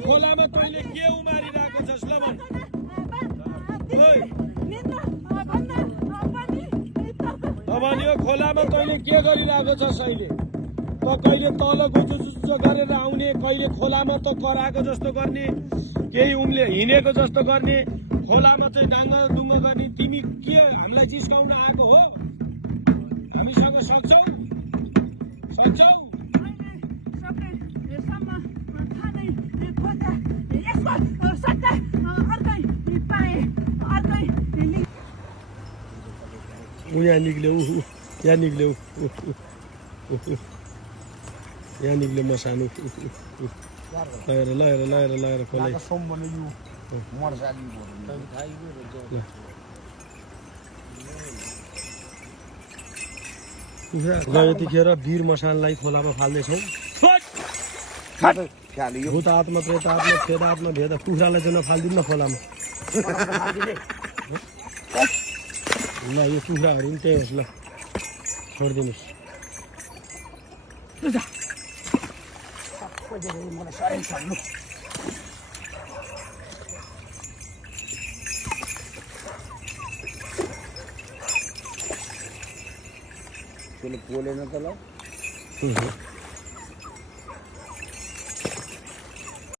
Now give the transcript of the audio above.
खोलामा तैँले के उमारिरहेको छस् ल भन् अब यो खोलामा तैँले के गरिरहेको छस् अहिले त कहिले तल गुजुचुचो गरेर आउने कहिले खोलामा त कराएको जस्तो गर्ने केही उनले हिँडेको जस्तो गर्ने खोलामा चाहिँ डाङ्गा डुङ्गो गर्ने तिमी के हामीलाई जिस्काउन आएको हो हामीसँग सक्छौ यहाँ निक्ल्यो यहाँ निक्ल्यो यहाँ निक्ल्यो म सानो लगाएर खोलाइ यतिखेर वीर मसानलाई खोलामा फाल्दैछौँ भूत आत्मा प्रेत आत्मा खेद आत्मा भेद कुखुरालाई चाहिँ नफालिदिनु न खोलामा ल यो कुखुराहरू पनि त्यही होस् ल छोडिदिनुहोस् पोलेन त ल